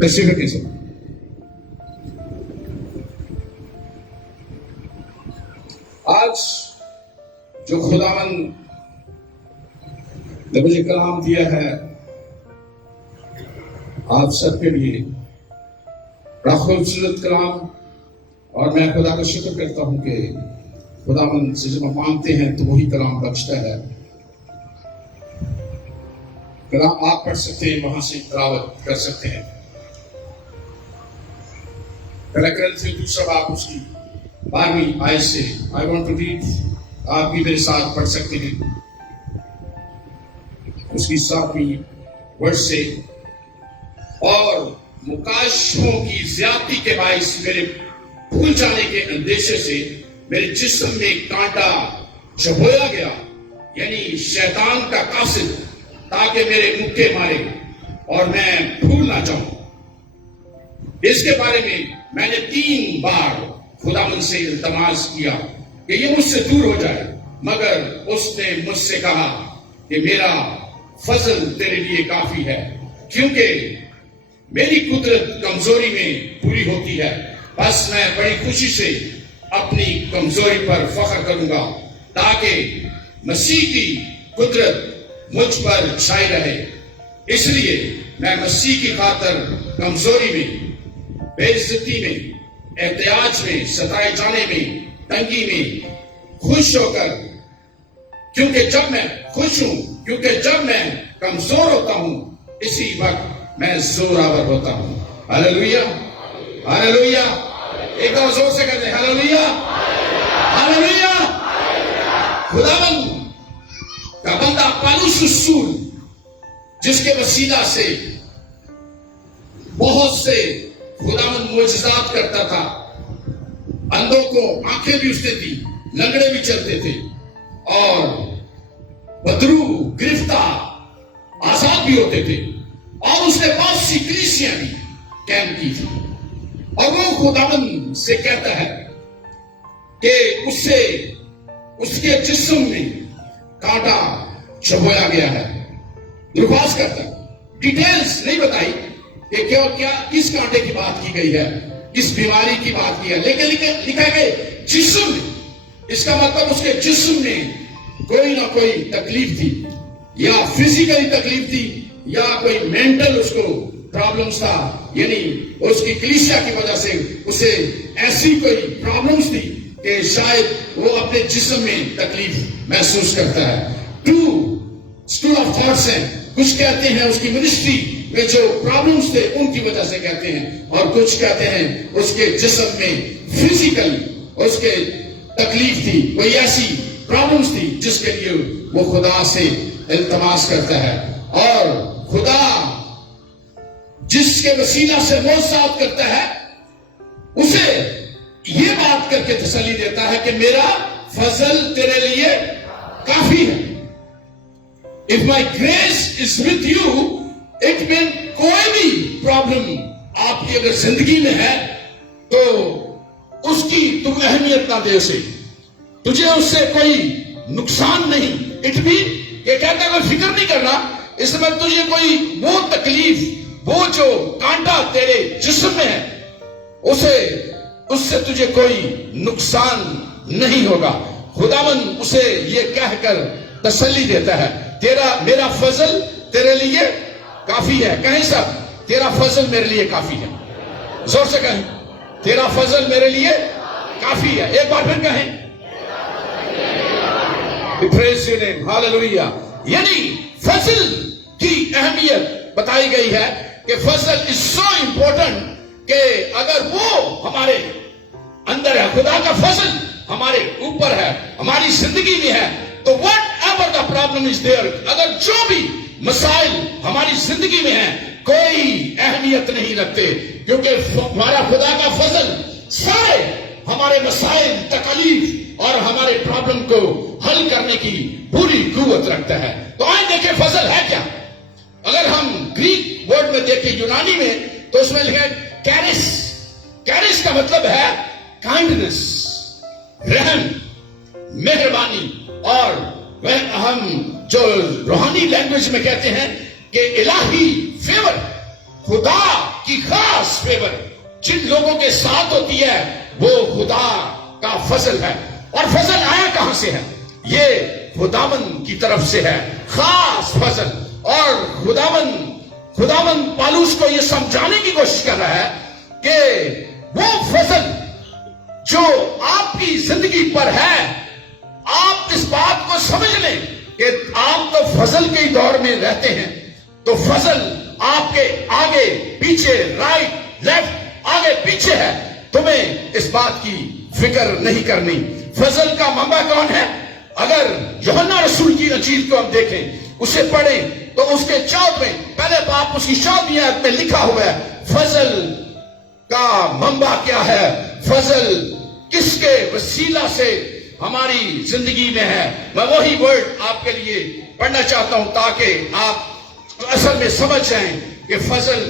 Pacificism. آج جو خداوند نے مجھے کلام دیا ہے آپ سب کے لیے بڑا خوبصورت کلام، اور میں خدا کا شکر کرتا ہوں کہ خداوند سے جب ہم مانگتے ہیں تو وہی کلام بخشتا ہے۔ کلام آپ پڑھ سکتے ہیں، وہاں سے تلاوت کر سکتے ہیں۔ کلکرنسی دوسرا باب اس کی 12ویں آیت سے I want to read، آپ بھی میرے ساتھ پڑھ سکتے ہیں اس کی 7ویں ورس سے۔ اور مکاشفوں کی زیادتی کے باعث میرے بھول جانے کے اندیشے سے میرے جسم میں کانٹا چبھویا گیا، یعنی شیطان کا قاصد، تاکہ میرے مکے مارے اور میں بھول نہ جاؤں۔ اس کے بارے میں نے 3 بار خداوند سے التماس کیا کہ یہ مجھ سے دور ہو جائے، مگر اس نے مجھ سے کہا کہ میرا فضل تیرے لیے کافی ہے، کیونکہ میری قدرت کمزوری میں پوری ہوتی ہے۔ بس میں بڑی خوشی سے اپنی کمزوری پر فخر کروں گا، تاکہ مسیح کی قدرت مجھ پر چھائی رہے۔ اس لیے میں مسیح کی خاطر کمزوری میں، بے عزتی میں، احتیاج میں، ستائے جانے میں، تنگی میں خوش ہو کر، کیونکہ جب میں کمزور ہوتا ہوں اسی وقت میں زور آور ہوتا ہوں۔ ہاللویا، ہاللویا، ایک اور زور سے کہتے ہیں ہاللویا، ہاللویا۔ خداوند کا بندہ پالوس رسول، جس کے وسیلہ سے بہت سے خداوند معجزات کرتا تھا، اندھوں کو آنکھیں بھی اس نے دی، لنگڑے بھی چلتے تھے، اور بدرو گرفتار آزاد بھی ہوتے تھے، اور اس نے بہت سی کلیسیاں بھی قائم کی تھی۔ اور وہ خداوند سے کہتا ہے کہ اس کے جسم میں کانٹا چبھویا گیا ہے۔ درخواست کرتا ہے، ڈیٹیلز نہیں بتائی کہ کیا کس کانٹے کی بات کی گئی ہے، کس بیماری کی بات کی ہے، لیکن لکھا ہے کہ جسم میں، اس کا مطلب اس کے جسم میں کوئی نہ کوئی تکلیف تھی، یا فزیکلی تکلیف تھی، یا کوئی مینٹل اس کو پرابلمز تھا، یعنی اس کی کلیسیا کی وجہ سے اسے ایسی کوئی پرابلمز تھی کہ شاید وہ اپنے جسم میں تکلیف محسوس کرتا ہے۔ 2 اسکول آف تھاٹس ہیں، کچھ کہتے ہیں اس کی منسٹری میں جو پرابلمز تھے ان کی وجہ سے کہتے ہیں، اور کچھ کہتے ہیں اس کے جسم میں فزیکلی اس کے تکلیف تھی، کوئی ایسی پرابلمز تھی جس کے لیے وہ خدا سے التماس کرتا ہے۔ اور خدا جس کے وسیلہ سے معجزات کرتا ہے، اسے یہ بات کر کے تسلی دیتا ہے کہ میرا فضل تیرے لیے کافی ہے۔ If my grace is with you، it means کوئی بھی پرابلم آپ کی اگر زندگی میں ہے تو اس کی تم اہمیت نہ دے اسے، تجھے اس سے کوئی نقصان نہیں۔ اٹ مین یہ کہتا ہے کوئی فکر نہیں کرنا، اس میں تجھے کوئی وہ تکلیف، وہ جو کانٹا تیرے جسم میں ہے، اس سے تجھے کوئی نقصان نہیں ہوگا۔ خداوند اسے یہ کہہ کر تسلی دیتا ہے، میرا فضل تیرے لیے کافی ہے۔ کہیں سب، تیرا فضل میرے لیے کافی ہے، زور سے کہیں، تیرا فضل میرے لیے کافی ہے۔ ایک بار پھر کہیں، praise your name، hallelujah۔ یعنی فضل کی اہمیت بتائی گئی ہے کہ فضل is so important کہ اگر وہ ہمارے اندر ہے، خدا کا فضل ہمارے اوپر ہے، ہماری زندگی میں ہے، تو whatever the problem is there، اگر جو بھی مسائل ہماری زندگی میں ہیں کوئی اہمیت نہیں رکھتے، کیونکہ ہمارا خدا کا فضل سارے ہمارے مسائل، تکلیف اور ہمارے پرابلم کو حل کرنے کی پوری قوت رکھتا ہے۔ تو آئیں دیکھیں فضل ہے کیا۔ اگر ہم گریک ورڈ میں دیکھیں، یونانی میں، تو اس میں لکھا ہے کیرس۔ کیرس کا مطلب ہے کائنڈنس، رحم، مہربانی، اور ہم جو روحانی لینگویج میں کہتے ہیں کہ الہی فیور، خدا کی خاص فیور جن لوگوں کے ساتھ ہوتی ہے وہ خدا کا فضل ہے. اور فضل آیا کہاں سے ہے؟ یہ خداوند کی طرف سے ہے، خاص فضل. اور خداوند پالوس کو یہ سمجھانے کی کوشش کر رہا ہے کہ وہ فضل جو آپ کی زندگی پر ہے، آپ اس بات کو سمجھ لیں کہ آپ تو فضل کے ہی دور میں رہتے ہیں. تو فضل آپ کے آگے پیچھے، رائٹ لیفٹ، آگے پیچھے ہے. تمہیں اس بات کی فکر نہیں کرنی. فضل کا منبع کون ہے؟ اگر یوحنا رسول کی انجیل کو ہم دیکھیں، اسے پڑھیں تو اس کے 14 پہلے باب اس کی 14 آیت میں لکھا ہوا ہے فضل کا منبع کیا ہے، فضل کس کے وسیلہ سے ہماری زندگی میں ہے. میں وہی ورڈ آپ کے لیے پڑھنا چاہتا ہوں تاکہ آپ اصل میں سمجھ جائیں کہ فضل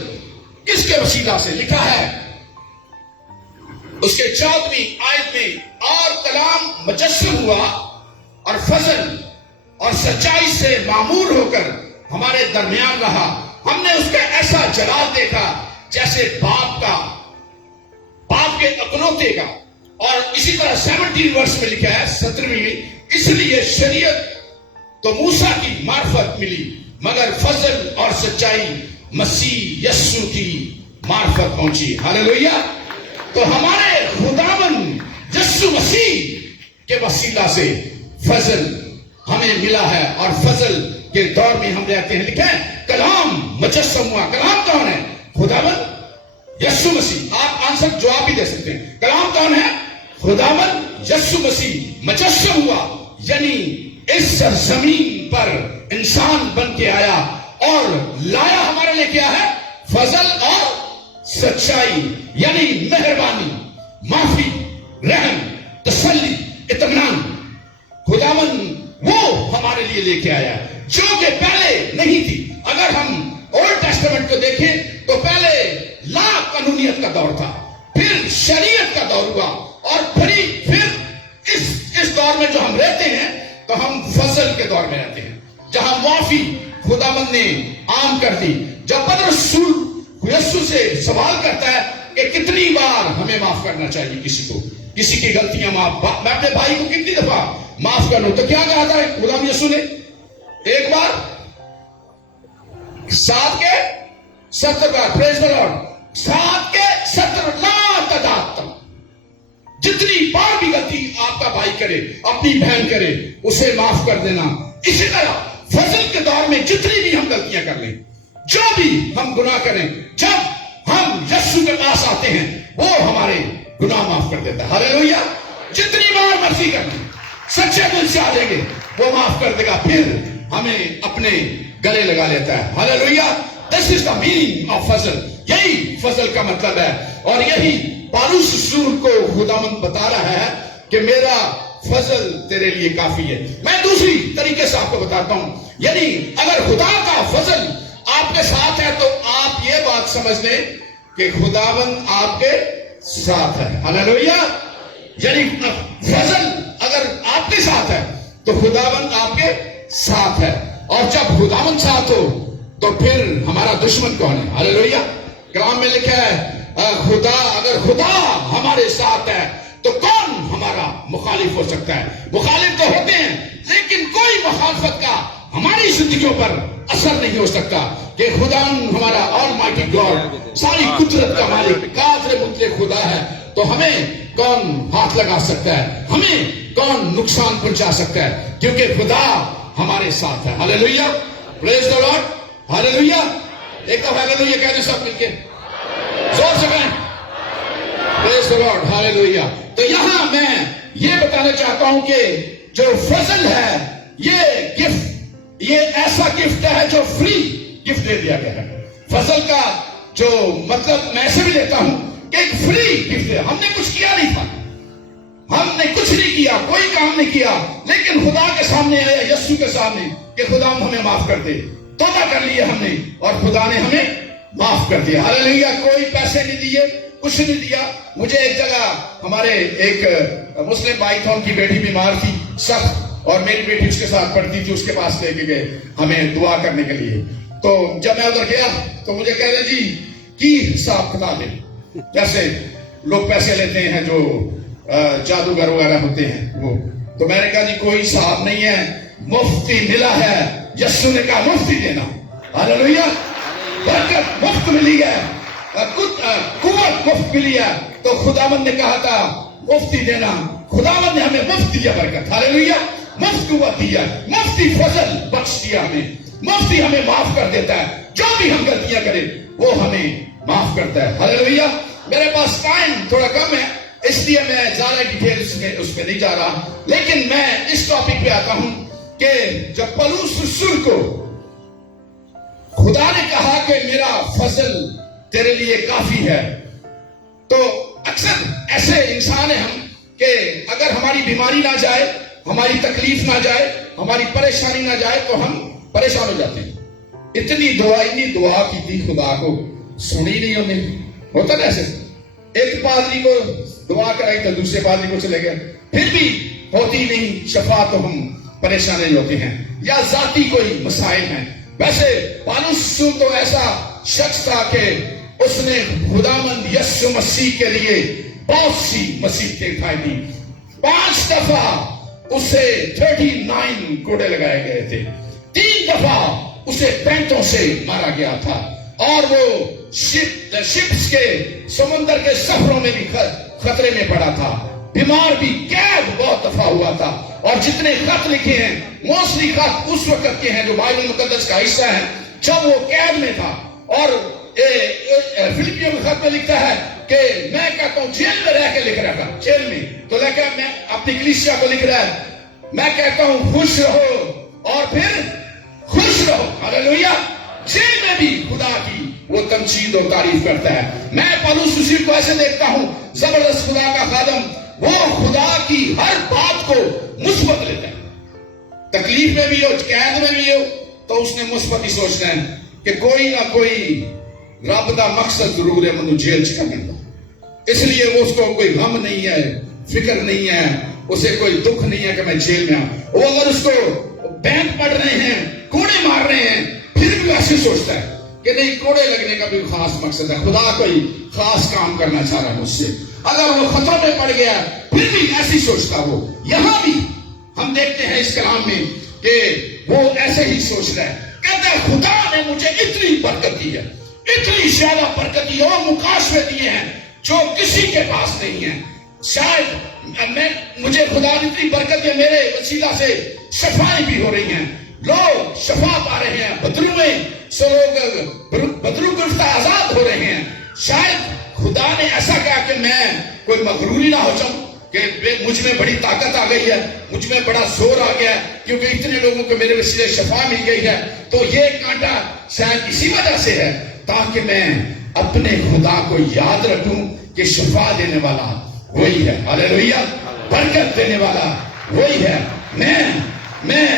کس کے وسیلہ سے لکھا ہے. اس کے 14 آیت میں، اور کلام مجسم ہوا اور فضل اور سچائی سے معمور ہو کر ہمارے درمیان رہا. ہم نے اس کا ایسا جلال دیکھا جیسے باپ کے اکلوتے کا. اور اسی طرح 17 ورس میں لکھا ہے 17ویں، اس لیے شریعت تو موسیٰ کی معرفت ملی مگر فضل اور سچائی مسیح یسوع کی معرفت پہنچی. ہاللیلویہ. تو ہمارے خداوند یسوع مسیح کے وسیلہ سے فضل ہمیں ملا ہے. اور فضل کے دور میں ہم رہتے ہیں. لکھیں کلام مجسم ہوا. کلام کون ہے؟ خداوند یسوع مسیح. آپ آنسر جواب بھی دے سکتے ہیں. کلام کون ہے؟ خداوند یسوع مسیح. مجسم ہوا یعنی اس زمین پر انسان بن کے آیا اور لایا ہمارے لیے کیا ہے؟ فضل اور سچائی، یعنی مہربانی، معافی، رحم، تسلی، اطمینان. خداوند وہ ہمارے لیے لے کے آیا جو کہ پہلے نہیں تھی. اگر ہم اولڈ ٹیسٹمنٹ کو دیکھیں تو پہلے لا قانونیت کا دور تھا، پھر شریعت کا دور ہوا، اور پھر اس دور میں جو ہم رہتے ہیں تو ہم فضل کے دور میں رہتے ہیں جہاں معافی خداوند نے عام کر دی. جب پترس رسول یسوع سے سوال کرتا ہے کہ کتنی بار ہمیں معاف کرنا چاہیے کسی کی غلطیاں معاف، میں اپنے بھائی کو کتنی دفعہ معاف کر لوں، تو کیا کہا تھا غلام یسوع نے؟ ایک بار، 7 کے 70 بار. پریز دی لارڈ. 7 کے 70 لا تعداد. جتنی بار بھی غلطی آپ کا بھائی کرے، اپنی بہن کرے، اسے معاف کر دینا. اسی طرح فضل کے دور میں جتنی بھی ہم غلطیاں کر لیں، جو بھی ہم گناہ کریں، جب ہم یسوع کے پاس آتے ہیں وہ ہمارے گناہ معاف کر دیتا ہے. ہاللیلویہ. جتنی بار مرضی کریں، سچے دل سے آ جائیں گے وہ معاف کر دے گا، پھر ہمیں اپنے گلے لگا لیتا ہے. ہاللیلویہ. دس از دا میننگ آف فضل. یہی فضل کا مطلب ہے. اور یہی پالوس رسول کو خداوند بتا رہا ہے کہ میرا فضل تیرے لیے کافی ہے. میں دوسری طریقے سے آپ کو بتاتا ہوں. یعنی اگر خدا کا فضل آپ کے ساتھ ہے تو آپ یہ بات سمجھ لیں کہ خداوند آپ کے ساتھ ہے. ہاللیلویہ. یعنی فضل اگر آپ کے ساتھ ہے تو خداوند آپ کے ساتھ ہے. اور جب خداوند ساتھ ہو تو پھر ہمارا دشمن کون ہے؟ ہاللیلویہ. کلام میں لکھا ہے اگر خدا ہمارے ساتھ ہے تو کون ہمارا مخالف ہو سکتا ہے؟ مخالف تو ہوتے ہیں لیکن کوئی مخالفت کا ہماری زندگیوں پر اثر نہیں ہو سکتا کہ خدا ہمارا آلمائٹی گاڈ، ساری قدرت کا مالک، قادر مطلق خدا ہے. تو ہمیں کون ہاتھ لگا سکتا ہے؟ ہمیں کون نقصان پہنچا سکتا ہے؟ کیونکہ خدا ہمارے ساتھ ہے. ہاللیلویہ. پریز دی لارڈ. ہاللیلویہ. ایک دفعہ ہاللیلویہ کہہ دیں سب مل کے، زور سے کہیں. پریز دی لارڈ. ہاللیلویہ. تو یہاں میں یہ بتانا چاہتا ہوں کہ جو فضل ہے یہ گفٹ، یہ ایسا گفٹ ہے جو فری گفٹ دے دیا گیا ہے. فضل کا جو مطلب میں ایسے بھی لیتا ہوں کہ ایک فری گفٹ ہے. ہم نے کچھ کیا نہیں تھا، ہم نے کچھ نہیں کیا، کوئی کام نہیں کیا، لیکن خدا کے سامنے آیا، یسوع کے سامنے، کہ خدا ہمیں معاف کر دے. توبہ کر لیا ہم نے اور خدا نے ہمیں معاف کر دیا. ہاللیلویہ. کوئی پیسے نہیں دیے، کچھ نہیں دیا. مجھے ایک جگہ ہمارے ایک مسلم بھائی تھا، ان کی بیٹی بیمار تھی سخت، اور میری بیٹی اس کے ساتھ پڑھتی تھی، اس کے پاس لے کے گئے ہمیں دعا کرنے کے لیے. تو جب میں ادھر گیا تو مجھے کہہ رہے جی کی حساب کتاب ہے. جیسے لوگ پیسے لیتے ہیں جو جادوگر وغیرہ ہوتے ہیں وہ، تو میں نے کہا جی کوئی حساب نہیں ہے، مفتی ملا ہے. یسوع نے کہا مفتی دینا. ہاللیلویا. برکت مفت ملی ہے، قوت مفت ملی ہے. تو خداوند نے کہا تھا مفتی دینا. خداوند نے ہمیں مفت دیا برکت. ہاللیلویا. مفت قوت دیا، مفتی فضل بخش دیا ہمیں. مفتی ہمیں معاف کر دیتا ہے، جو بھی ہم غلطیاں کریں وہ ہمیں معاف کرتا ہے. ہاللیلویا. میرے پاس ٹائم تھوڑا کم ہے، اس لیے میں زیادہ ڈیٹیلز میں اس پہ نہیں جا رہا، لیکن میں اس ٹاپک پہ آتا ہوں کہ جب پولس رسول کو خدا نے کہا کہ میرا فضل تیرے لیے کافی ہے، تو اکثر ایسے انسان ہیں ہم کہ اگر ہماری بیماری نہ جائے، ہماری تکلیف نہ جائے، ہماری پریشانی نہ جائے تو ہم پریشان ہو جاتے ہیں. اتنی دعا کی تھی، خدا کو سنی نہیں ہم نے. ہوتا نا ایسے، ایک پادری کو دعا کرائی تو دوسرے پادری کو چلے گئے، پھر بھی ہوتی نہیں شفا، تو ہم پریشان ہوتے ہیں یا ذاتی کوئی مسائل ہیں. ویسے پولس تو ایسا شخص تھا کہ اس نے خداوند یسوع مسیح کے لیے بہت سی مصیبتیں اٹھائی تھی. 5 دفعہ اسے 39 کوڑے لگائے گئے تھے. 3 دفعہ اسے پینٹوں سے مارا گیا تھا، اور وہ شپس کے سمندر کے سفروں میں بھی خطرے میں پڑا تھا. بیمار بھی، قید بہت دفعہ ہوا تھا. اور جتنے خط لکھے ہیں، موسٹلی خط اس وقت کے ہیں جو بائبل مقدس کا حصہ ہے جب وہ قید میں تھا. اور فلپیوں کے خط میں لکھتا ہے کہ میں کہتا ہوں جیل میں رہ کے لکھ رہا تھا، جیل میں تو لکھا میں اپنی کلیسیا کو لکھ رہا ہے، میں کہتا ہوں خوش رہو اور پھر خوش رہو. ہاللیلویا. جیل میں بھی خدا کی وہ تمجید اور تعریف کرتا ہے. میں پولس رسول کو ایسے دیکھتا ہوں، زبردست خدا کا خادم، وہ خدا کی ہر بات کو مثبت لیتا ہے. تکلیف میں بھی ہو، قید میں بھی ہو، تو اس نے مثبت ہی سوچنا ہے کہ کوئی نہ کوئی رب دا مقصد ضرور ہے منو جیل چ کرنے کا. اس لیے وہ اس کو کوئی غم نہیں ہے، فکر نہیں ہے، اسے کوئی دکھ نہیں ہے کہ میں جیل میں آؤں. وہ اگر اس کو بینک پڑ رہے ہیں، کوڑے مار رہے ہیں، پھر بھی ایسے سوچتا ہے کہ نہیں، کوڑے لگنے کا بھی خاص مقصد ہے، خدا کوئی خاص کام کرنا چاہ رہا ہے مجھ سے. اگر وہ خطروں میں پڑ گیا پھر بھی ایسے سوچتا. وہ یہاں بھی ہم دیکھتے ہیں اس کلام میں کہ وہ ایسے ہی سوچ رہا ہے. کہتا ہے خدا نے مجھے اتنی برکت دی ہے، اتنی زیادہ برکت دی ہے، اور مکاشفے دیے ہیں جو کسی کے پاس نہیں ہے. شاید مجھے خدا نے اتنی برکت دی، میرے وسیلہ سے شفائیں بھی ہو رہی ہیں، لوگ شفا پا رہے ہیں، بدرو گرفتہ آزاد ہو رہے ہیں. شاید خدا نے ایسا کہا کہ میں کوئی مغروری نہ ہو جاؤں کہ مجھ میں بڑی طاقت آ گئی ہے، مجھ میں بڑا زور آ گیا ہے کیونکہ اتنے لوگوں کو میرے وسیلے شفا مل گئی ہے. تو یہ کانٹا شاید اسی وجہ سے ہے تاکہ میں اپنے خدا کو یاد رکھوں کہ شفا دینے والا وہی ہے. ہاللیلویا. برکت دینے والا وہی ہے. میں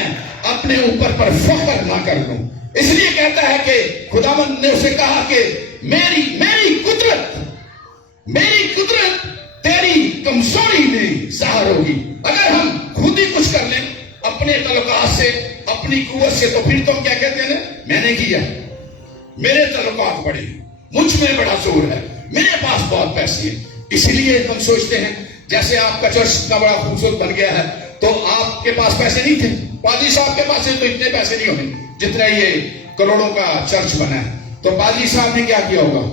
اپنے اوپر پر فخر نہ کر لوں. اس لیے کہتا ہے کہ خداوند نے اسے کہا کہ میری قدرت تیری کمزوری میں ظاہر ہوگی. اگر ہم خود ہی کچھ کر لیں اپنے تعلقات سے، اپنی قوت سے، تو پھر تم کیا کہتے ہیں؟ میں نے کیا، میرے تعلقات بڑے، مجھ میں بڑا زور ہے، میرے پاس بہت پیسے ہیں. اسی لیے ہم سوچتے ہیں جیسے آپ کا چرچ اتنا بڑا خوبصورت بن گیا ہے تو آپ کے پاس پیسے نہیں تھے، پادری صاحب کے پاس تو اتنے پیسے نہیں ہونے جتنا یہ کروڑوں کا چرچ بنا ہے. تو پادری صاحب نے کیا کیا ہوگا؟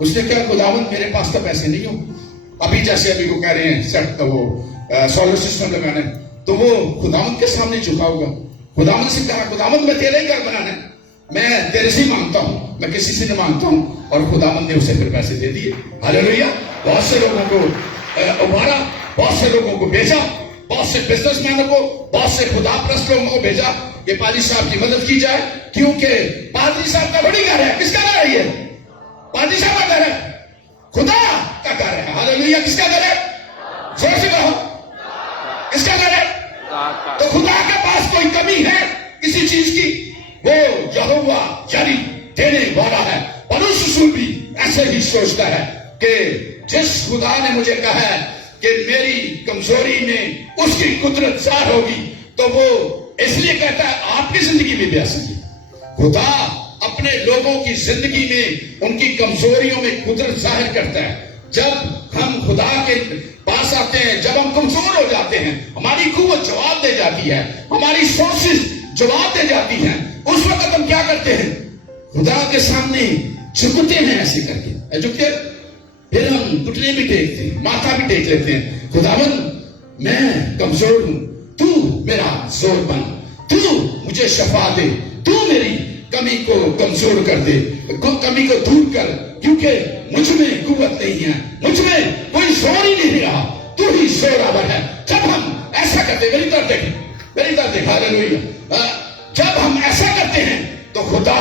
اس نے کہا خداوند میرے پاس تو پیسے نہیں ہو. ابھی جیسے ابھی وہ کہہ رہے ہیں سیٹ وہ سولر سسٹم لگانا ہے، تو وہ خداوند کے سامنے جھکا ہوگا. خداوند سے کہا خداوند میں تیرے ہی گھر بنانا ہے، میں تیرے سے ہی مانگتا ہوں، میں کسی سے نہیں مانگتا ہوں. اور خداوند نے اسے پھر پیسے دے دیے. ہاللیلویا. بہت سے لوگوں کو ابھارا، بہت سے لوگوں کو بھیجا، بہت سے بزنس مینوں کو، بہت سے خدا پرست لوگوں کو بھیجا کہ پادری صاحب کی مدد کی جائے، کیونکہ پادری صاحب کا بڑی گھر ہے. کس کا گھر ہے یہ؟ پادری صاحب کا گھر ہے، خدا کا گھر ہے. ہاللیلویا. کس کا گھر ہے؟ زور سے کہو، کس کا گھر ہے؟ تو خدا کے پاس کوئی کمی ہے کسی چیز کی؟ وہ یہوہ یعنی دینے والا ہے. پولس رسول بھی ایسے ہی سوچتا ہے کہ جس خدا نے مجھے کہا ہے کہ میری کمزوری میں اس کی قدرت ظاہر ہوگی، تو وہ اس لیے کہتا ہے آپ کی زندگی میں بھی ایسا ہی خدا اپنے لوگوں کی زندگی میں ان کی کمزوریوں میں قدرت ظاہر کرتا ہے. جب ہم خدا کے پاس آتے ہیں, جب ہم کمزور ہو جاتے ہیں, ہماری قوت جواب دے جاتی ہے, ہماری سورسز جواب دے جاتی ہیں, اس وقت ہم کیا کرتے ہیں؟ خدا کے سامنے جھکتے ہیں ایسے کر کے, جھکتے ہیں, پھر ہم گھٹنے بھی ٹیکتے ہیں, ماتھا بھی ٹیک لیتے ہیں. خداوند میں کمزور ہوں, تو میرا زور بن, تو مجھے شفا دے, تو میری کمی کو کمزور کر دے, کمی کو دور کر, کیونکہ مجھ میں قوت نہیں ہے, مجھ میں کوئی زور ہی نہیں رہا, تو ہی زوراور ہے. جب ہم ایسا کرتے, میری طرف دیکھیں, میری طرف دیکھا, ہاللیلویہ, جب ہم ایسا کرتے ہیں تو خدا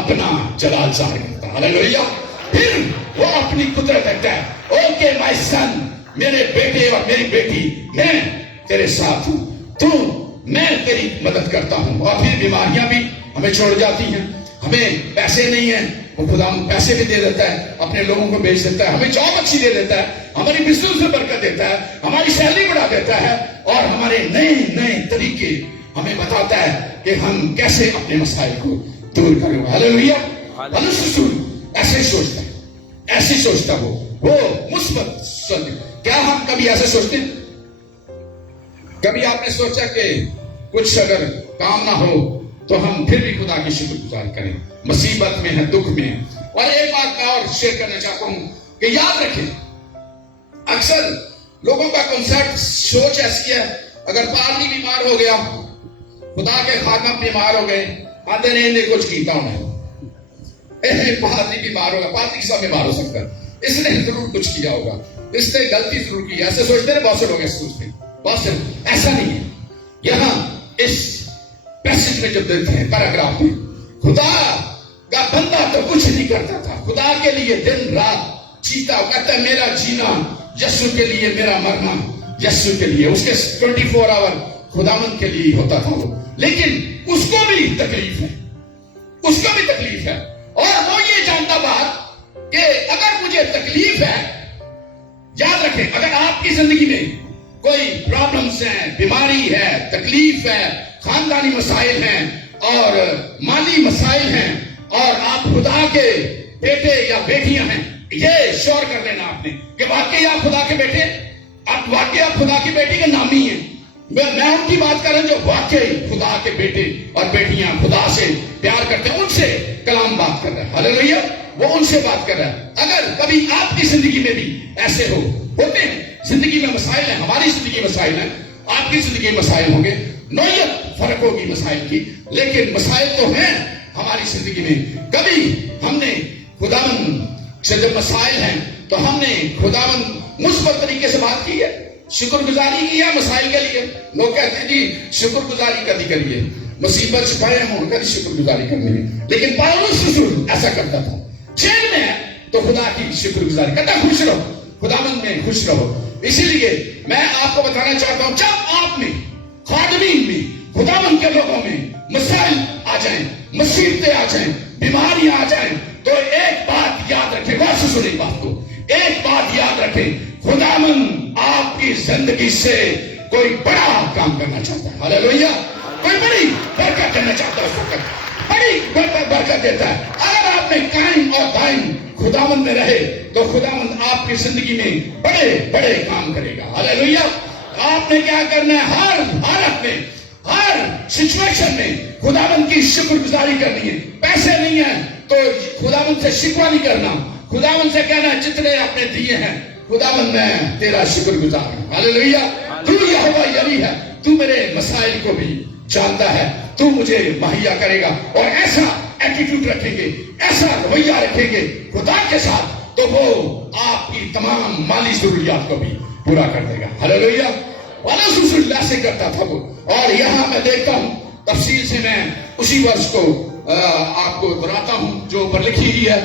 اپنا جلال ظاہر کرتا ہے. ہاللیلویہ. پھر وہ اپنی قدرت دیتا ہے. اوکے مائی سن, میرے بیٹے اور میری بیٹی, میں تیرے ساتھ ہوں, تو میں تیری مدد کرتا ہوں. اور پھر بیماریاں بھی ہمیں چھوڑ جاتی ہیں. ہمیں پیسے نہیں ہیں, وہ خدا پیسے بھی دے دیتا ہے, اپنے لوگوں کو بیچ دیتا ہے, ہمیں جاب اچھی دے دیتا ہے, ہماری بزنس میں برکت دیتا ہے, ہماری سیلری بڑھا دیتا ہے, اور ہمارے نئے نئے طریقے ہمیں بتاتا ہے کہ ہم کیسے اپنے مسائل کو دور کریں. ہاللیلویہ. پولس رسول ایسے ہی سوچتا ہے, ایسے ہی سوچتا وہ مثبت سوچ. کیا ہم کبھی ایسے سوچتے ہیں؟ کبھی آپ نے سوچا کہ کچھ اگر کام نہ ہو تو ہم پھر بھی خدا کی شکر گزار کریں, مصیبت میں ہیں, دکھ میں ہیں. اور ایک بات میں اور شیئر کرنا چاہتا ہوں کہ یاد رکھیں, اکثر لوگوں کا کنسپٹ سوچ ایسی ہے, اگر پادری بیمار ہو گیا, خدا کے خادم بیمار ہو گئے, آتے نے انہیں کچھ کیتا انہیں, پادری بیمار ہوگا, پادری سب بیمار ہو سکتا ہے, اس نے ضرور کچھ کیا ہوگا, اس نے غلطی ضرور کی, ایسے سوچتے ہیں. بہت سے لوگ ایسے سوچتے ہیں, بہت سے. ایسا نہیں ہے. یہاں اس پیسج میں جب دیکھتے ہیں پیراگراف میں, خدا کا بندہ تو کچھ نہیں کرتا تھا, خدا کے لیے دن رات جیتا, کہتا ہے میرا جینا یسوع کے لیے, میرا مرنا یسوع کے لیے. اس کے 24 آور خداوند کے لیے ہوتا تھا وہ, لیکن اس کو بھی تکلیف ہے, اس کو بھی تکلیف ہے. اور وہ یہ جانتا بات کہ اگر مجھے تکلیف ہے, یاد رکھیں, اگر آپ کی زندگی میں کوئی پرابلمز ہیں, بیماری ہے, تکلیف ہے, خاندانی مسائل ہیں اور مالی مسائل ہیں, اور آپ خدا کے بیٹے یا بیٹیاں ہیں, یہ شور کر لینا آپ نے کہ واقعی آپ خدا کے بیٹے, آپ واقعی آپ خدا کی بیٹی کے نامی ہیں. میں ان کی بات کر رہا ہوں جو واقعی خدا کے بیٹے اور بیٹیاں خدا سے پیار کرتے ہیں, ان سے کلام بات کر رہا ہے. ہاللیلویہ. وہ ان سے بات کر رہا ہے. اگر کبھی آپ کی زندگی میں بھی ایسے ہوتے ہیں, زندگی میں مسائل ہیں, ہماری زندگی مسائل ہیں, آپ کی زندگی مسائل ہوں گے, نوعیت فرق ہوگی مسائل کی, لیکن مسائل تو ہیں ہماری زندگی میں. کبھی ہم نے خداوند سے جب مسائل ہیں تو ہم نے خداوند مثبت طریقے سے بات کی ہے, شکر گزاری کی ہے مسائل کے لیے. لوگ کہتے ہیں جی شکر گزاری کبھی کریے, مصیبت چھپائے ہوں کبھی شکر گزاری کرنی ہے. لیکن پولس رسول ایسا کرتا تھا, جیل میں ہے تو خدا کی شکر گزاری کرتا, خوش رہو, خداوند میں خوش رہو. اسی لیے میں آپ کو بتانا چاہتا ہوں, جب آپ میں, خادمین میں, خداوند کے لوگوں میں مسائل آ جائیں, مصیبتیں آ جائیں, بیماریاں آ جائیں, تو ایک بات یاد رکھیں, غور سے سنیں بات کو, ایک بات یاد رکھیں, خداوند آپ کی زندگی سے کوئی بڑا کام کرنا چاہتا ہے. ہاللیلویہ. کوئی بڑی برکت کرنا چاہتا ہے, اس وقت بڑی برکت دیتا ہے. اگر آپ نے قائم اور دائم خداوند میں رہے تو خداوند آپ کی زندگی میں بڑے بڑے کام کرے گا. ہاللیلویہ. آپ نے کیا کرنا ہے, ہر حالت میں, ہر سچویشن میں خداوند کی شکر گزاری کرنی ہے. پیسے نہیں ہیں تو خداوند سے شکوہ نہیں کرنا, خداوند سے کہنا جتنے آپ نے دیے ہیں خداوند میں تیرا شکر گزار ہوں. ہاللیلویہ. تو یہوہ یری ہے, تو میرے مسائل کو بھی جانتا ہے, تو مجھے مہیا کرے گا. اور ایسا ایٹیٹیوڈ رکھیں گے, ایسا رویہ رکھیں گے خدا کے ساتھ, تو وہ آپ کی تمام مالی ضروریات کو بھی پورا کر دے گا. ہاللیلویہ. پولس رسول اللہ سے کرتا تھا وہ. اور یہاں میں دیکھتا ہوں تفصیل سے, میں اسی ورس کو آپ کو دہراتا ہوں جو اوپر لکھی ہوئی ہے.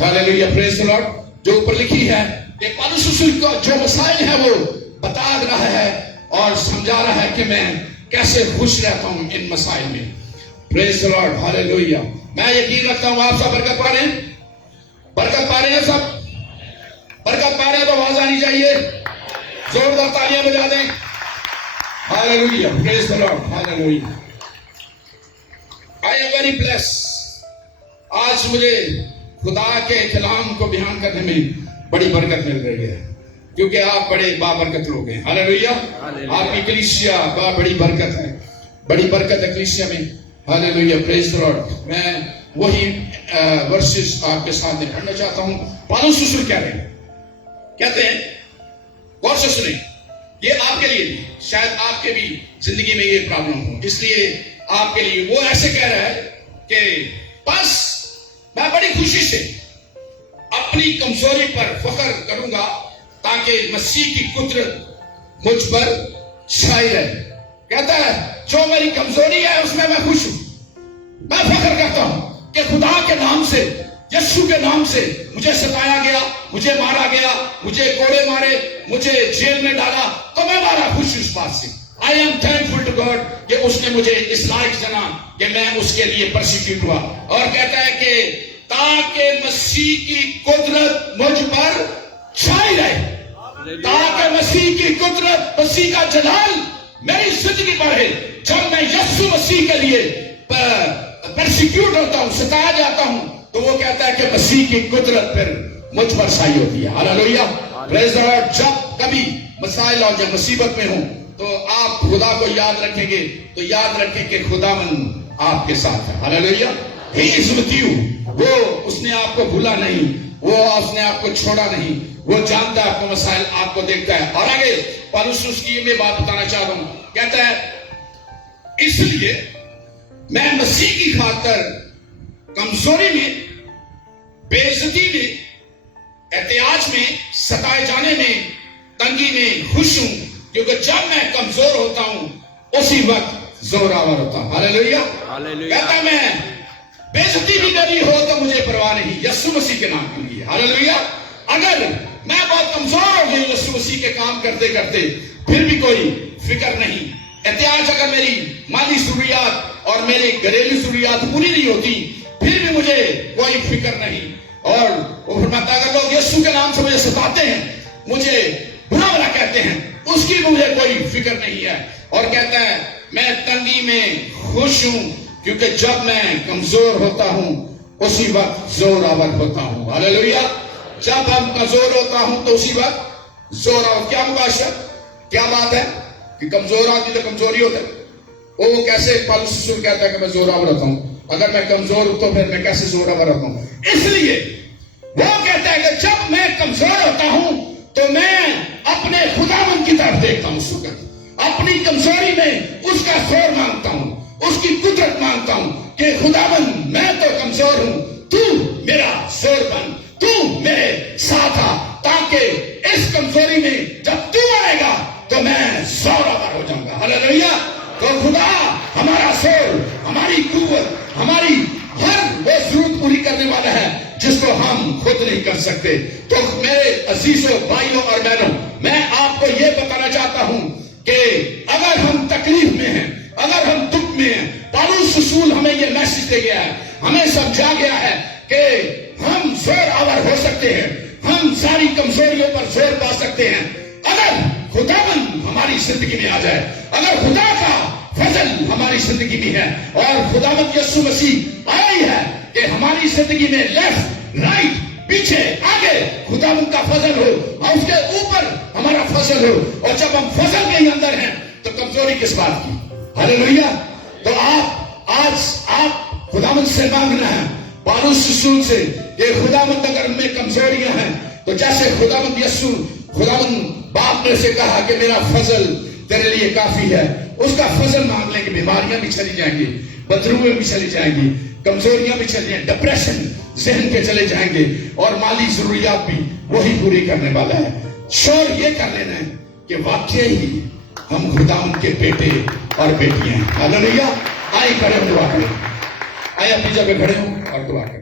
ہاللیلویہ. پریز دی لارڈ. جو اوپر لکھی ہے کہ پولس رسول کو جو مسائل ہیں وہ بتا رہا ہے اور سمجھا رہا ہے کہ میں کیسے خوش رہتا ہوں ان مسائل میں. پریز دی لارڈ. ہاللیلویہ. میں یقین رکھتا ہوں آپ سب برکت پا رہے ہیں, برکت پا رہے ہیں, سب برکت پا رہے ہیں. تو آواز آنی چاہیے, زوردار تالیاں بجا دیں. ہاللیلویہ. پریز دی lord. ہاللیلویہ. I am very blessed آج مجھے خدا کے کلام کو بیان کرنے میں بڑی برکت مل رہی ہے، کیونکہ آپ بڑے بابرکت لوگ ہیں. ہاللیلویا. آپ کی کلیسیا بڑی برکت ہے، بڑی برکت ہے کلیسیا میں. ہاللیلویا. پریز دی لارڈ. میں وہی ورسز آپ کے ساتھ پڑھنا چاہتا ہوں. پالوس رسول کیا رہے کہتے ہیں، غور سے سنیں. یہ آپ کے لیے بھی، شاید آپ کے بھی زندگی میں یہ پرابلم ہو، اس لیے آپ کے لیے وہ ایسے کہہ رہا ہے کہ بس میں بڑی خوشی سے اپنی کمزوری پر فخر کروں گا تاکہ مسیح کی قدرت مجھ پر چھائی رہے. کہتا ہے جو میری کمزوری ہے اس میں خوش ہوں. میں فخر کرتا ہوں کہ خدا کے نام سے، یسوع کے نام سے مجھے ستایا گیا، مجھے مارا گیا، مجھے کوڑے مارے، مجھے جیل میں ڈالا، تو میں بڑا خوش ہوں اس بات سے. I am thankful to God کہ اس نے مجھے اس لائق جانا کہ میں اس کے لیے پرسیکیوٹ ہوا. اور کہتا ہے کہ تاکہ مسیح کی قدرت مجھ پر چھائی رہے، تاکہ مسیح کی قدرت، مسیح کا جلال میری زندگی پر ہے. جب میں یسوع مسیح کے لیے پرسیکیوٹ ہوتا ہوں، ستایا جاتا ہوں، تو وہ کہتا ہے کہ مسیح کی قدرت پھر مجھ پر چھائی ہوتی ہے. ہاللیلویا. پریز دی لارڈ. جب کبھی مسائل اور جب مصیبت میں ہوں تو آپ خدا کو یاد رکھیں گے تو یاد رکھیں کہ خداوند آپ کے ساتھ ہے. ہاللیلویا. ہی از وتھ یو. وہ اس نے آپ کو بھولا نہیں، وہ اس نے آپ کو چھوڑا نہیں، وہ جانتا ہے آپ کو مسائل، آپ کو دیکھتا ہے. اور آگے پالوس کی میں بات بتانا چاہ رہا ہوں. کہتا ہے اس لیے میں مسیح کی خاطر کمزوری میں، بے عزتی میں، احتیاج میں، ستائے جانے میں، تنگی میں خوش ہوں، کیونکہ جب میں کمزور ہوتا ہوں اسی وقت زور آور ہوتا ہوں. ہاللیلویا. کہتا میں بے عزتی بھی میری ہو تو مجھے پرواہ نہیں، یسوع مسیح کے نام کے لیے. ہاللیلویا. اگر میں بہت کمزور ہو گئی یسوع مسیح کے کام کرتے کرتے پھر بھی کوئی فکر نہیں. احتیاج اگر میری مالی ضروریات اور میری گھریلو ضروریات پوری نہیں ہوتی پھر بھی مجھے کوئی فکر نہیں. اور وہ فرماتا ہے اگر لوگ یسوع کے نام سے مجھے ستاتے ہیں، مجھے برا بھلا کہتے ہیں، اس کی مجھے کوئی فکر نہیں ہے. اور کہتا ہے میں تنگی میں خوش ہوں، کیونکہ جب میں کمزور ہوتا ہوں اسی وقت زور آور ہوتا ہوں. ہاللیلویا. جب ہم کمزور ہوتا ہوں تو اسی وقت زور آور. کیا مباشر، کیا بات ہے کہ کمزور آدمی تو کمزوری ہوتا ہے. وہ کیسے پالوس رسول کہتا ہے کہ میں زور آور ہوتا ہوں؟ اگر میں کمزور ہوں تو پھر میں کیسے زور آور ہوتا ہوں؟ اس لیے وہ کہتا ہے کہ جب میں کمزور ہوتا ہوں تو میں اپنے خداوند کی طرف دیکھتا ہوں. اس وقت اپنی کمزوری میں اس کا زور مانگتا ہوں، اس کی قدرت مانگتا ہوں کہ خداوند میں تو کمزور ہوں، تو میرا زور بن، تو میرے ساتھ آ، تاکہ اس کمزوری میں جب تو آئے گا تو میں زور آور ہو جاؤں گا. ہاللیلویا. تو خدا ہمارا زور، ہماری قوت، ہماری ہر وہ ضرورت پوری کرنے والا ہے جس کو ہم خود نہیں کر سکتے. تو میرے عزیزوں، بھائیوں اور بہنوں، میں آپ کو یہ بتانا چاہتا ہوں کہ اگر ہم تکلیف میں ہیں، اگر ہم دکھ میں ہیں، پالوس رسول ہمیں یہ میسج دے گیا ہے، ہمیں سمجھا گیا ہے کہ ہم زور آور ہو سکتے ہیں، ہم ساری کمزوریوں پر زور پا سکتے ہیں اگر خداوند ہماری زندگی میں آ جائے، اگر خدا کا فضل ہماری زندگی میں ہے. اور خداوند یسوع مسیح آیا ہی ہے کہ ہماری زندگی میں لیفٹ، رائٹ، پیچھے، آگے خداوند کا فضل ہو اور اس کے اوپر ہمارا فضل ہو. اور جب ہم فضل کے ہی اندر ہیں تو کمزوری کس بات کی؟ ہاللیلویا. تو آپ خداوند سے مانگنا ہے پالوس رسول سے کہ خداوند اگر ان میں کمزوریاں ہیں تو جیسے خداوند یسوع، خداوند باپ نے سے کہا کہ میرا فضل تیرے لیے کافی ہے، اس کا فضل مانگ لیں کہ بیماریاں بھی چلی جائیں گی، بدرویں بھی چلی جائیں گی، کمزوریاں بھی چلی جائیں، ڈپریشن ذہن کے چلے جائیں گے، اور مالی ضروریات بھی وہی پوری کرنے والا ہے. شور یہ کر لینا ہے کہ واقعی ہی ہم خداوند کے بیٹے اور بیٹیاں ہیں. ہاللیلویا. آئے کھڑے ہو، دعا کریں. آئے اپنی جگہ کھڑے ہوں اور دعا کریں.